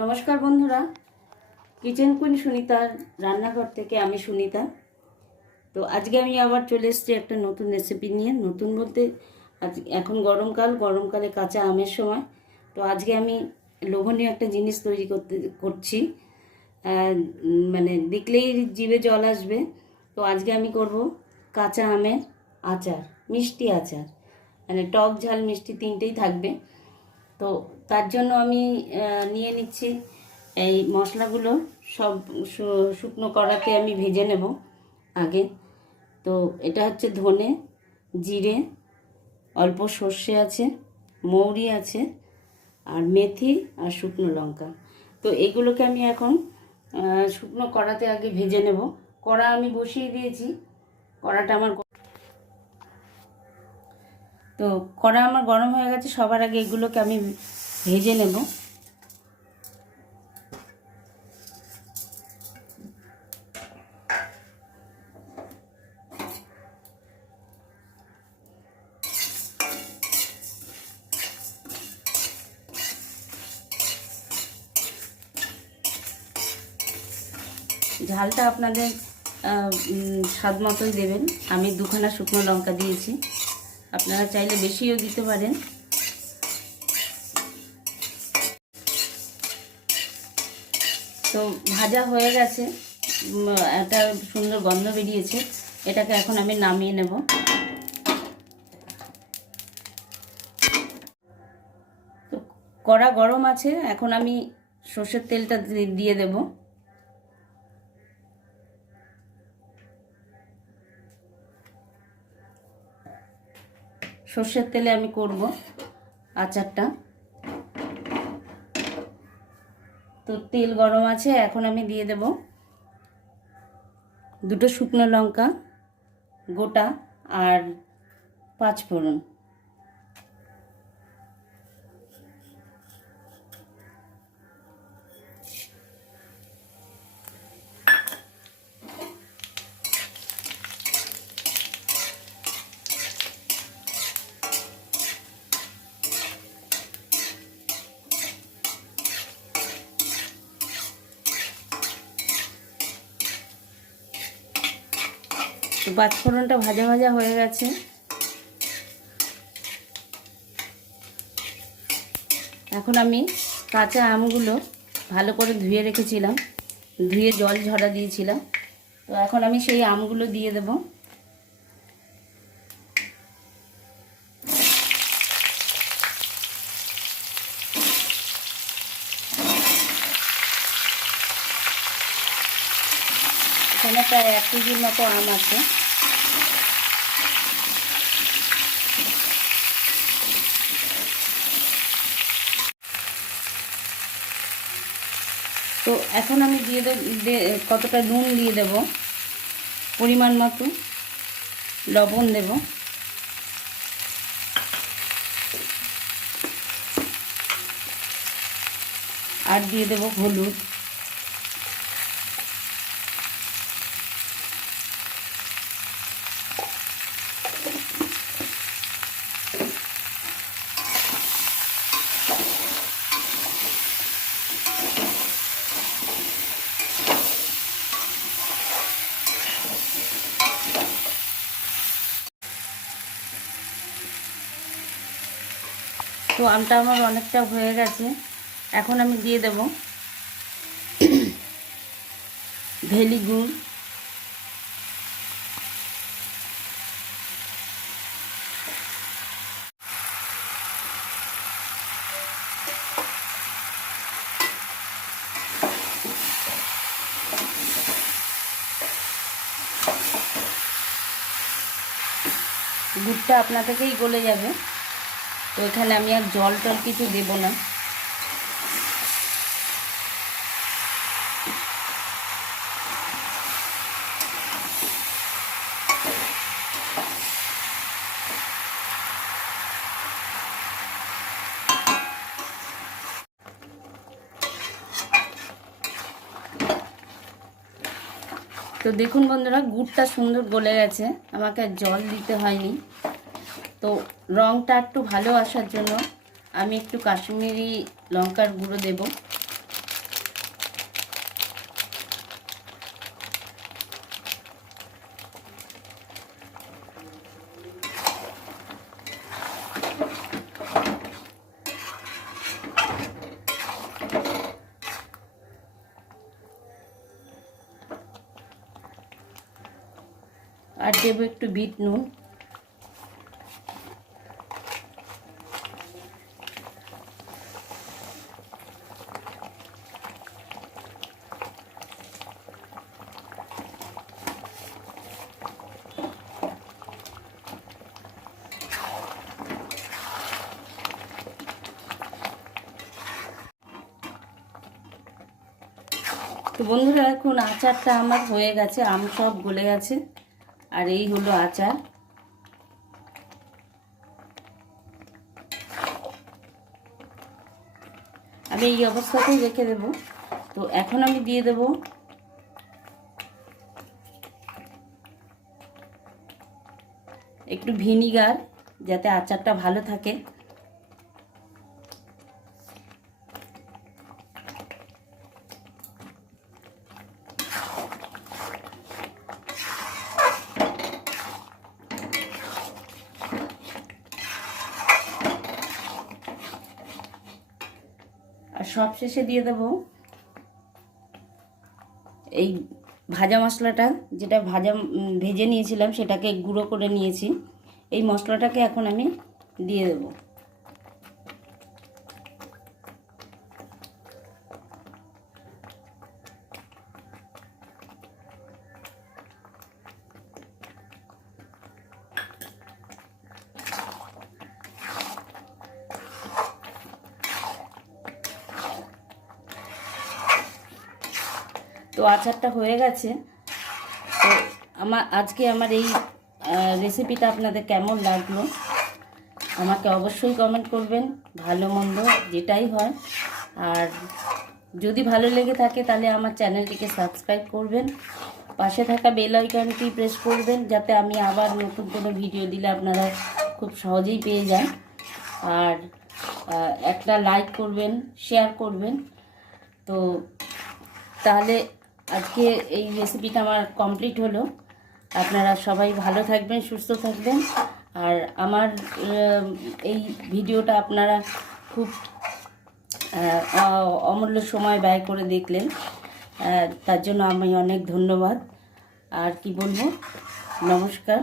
নমস্কার বন্ধুরা, kitchen queen সুনিতার রান্নাঘর থেকে আমি সুনিতা। তো আজকে আমি আবার চলে এসেছি একটা নতুন রেসিপি নিয়ে। নতুন বলতে এখন গরমকালে কাঁচা আমের সময়। তো আজকে আমি লোভনীয় একটা জিনিস তৈরি করছি, মানে দেখলেই জিভে জল আসবে। তো আজকে আমি করব কাঁচা আমের আচার, মিষ্টি আচার, মানে টক ঝাল মিষ্টি তিনটেই থাকবে। তো তার জন্য আমি নিয়ে নিচ্ছি এই মশলাগুলো, সব শুকনো কড়াতে আমি ভেজে নেব আগে। তো এটা হচ্ছে ধনে, জিরে, অল্প সর্ষে আছে, মৌরি আছে, আর মেথি আর শুকনো লঙ্কা। তো এগুলোকে আমি এখন শুকনো কড়াতে আগে ভেজে নেব। কড়া আমি বসিয়ে দিয়েছি, কড়াটা আমার গরম হয়ে গেছে। সবার আগে এগুলোকে আমি ভেজে নেব। ঝালটা আপনাদের স্বাদ মতোই দেবেন। আমি দুখানা শুকনো লঙ্কা দিয়েছি, আপনারা চাইলে বেশিও দিতে পারেন। তো ভাজা হয়ে গেছে, একটা সুন্দর গন্ধ বেরিয়েছে। এটাকে এখন আমি নামিয়ে নেব। তো কড়া গরম আছে, এখন আমি সর্ষের তেলটা দিয়ে দেব। সর্ষের তেলে আমি করব আচারটা। তো তেল গরম আছে, এখন আমি দিয়ে দেব দুটো শুকনো লঙ্কা গোটা আর 5 ফোড়ন। তো 5 ফোড়নটা ভাজা ভাজা হয়ে গেছে। এখন আমি কাঁচা আমগুলো ভালো করে ধুয়ে রেখেছিলাম, ধুয়ে জল ঝরা দিয়েছিলাম। তো এখন আমি সেই আমগুলো দিয়ে দেব। এখানে প্রায় 1 কেজির মতো আম আছে। তো এখন আমি দিয়ে দেব কতটা নুন দিয়ে দেব, পরিমাণ মতো লবণ দেব, আর দিয়ে দেব হলুদ। তো আমটা আমার অনেকটা হয়ে গেছে। এখন আমি দিয়ে দেব ভেলি গুড়, গুড়টা আপনা থেকেই গলে যাবে। তো এখানে আমি আর জল কিছু দেব না। তো দেখুন বন্ধুরা, গুড়টা সুন্দর গলে গেছে, আমাকে আর জল দিতে হয়নি। তো রঙটা একটু ভালো আসার জন্য আমি একটু কাশ্মীরি লঙ্কার গুঁড়ো দেব। আর দেবো একটু বিট নুন। তো বন্ধুরা এখন আচারটা আমার হয়ে গেছে, আম সব গলে গেছে, আর এই হলো আচার। আমি এই অবস্থাতেই রেখে দেব। তো এখন আমি দিয়ে দেব একটু ভিনিগার, যাতে আচারটা ভালো থাকে। আর সব শেষে দিয়ে দেব এই ভাজা মশলাটা, যেটা ভেজে নিয়েছিলাম, সেটাকে গুঁড়ো করে নিয়েছি। এই মশলাটাকে এখন আমি দিয়ে দেব। তো আচারটা হয়ে গেছে। তো আজকে আমার এই রেসিপিটা আপনাদের কেমন লাগলো আমাকে অবশ্যই কমেন্ট করবেন, ভালো মন্দ যেটাই হয়। আর যদি ভালো লেগে থাকে তাহলে আমার চ্যানেলটিকে সাবস্ক্রাইব করবেন, পাশে থাকা বেল আইকনটি প্রেস করবেন, যাতে আমি আবার নতুন কোনো ভিডিও দিলে আপনারা খুব সহজেই পেয়ে যান। আর একটা লাইক করবেন, শেয়ার করবেন। তো তাহলে আজকে এই রেসিপিটা আমার কমপ্লিট হলো। আপনারা সবাই ভালো থাকবেন, সুস্থ থাকবেন। আর আমার এই ভিডিওটা আপনারা খুব অমূল্য সময় ব্যয় করে দেখলেন, তার জন্য আমি অনেক ধন্যবাদ। আর কি বলবো, নমস্কার।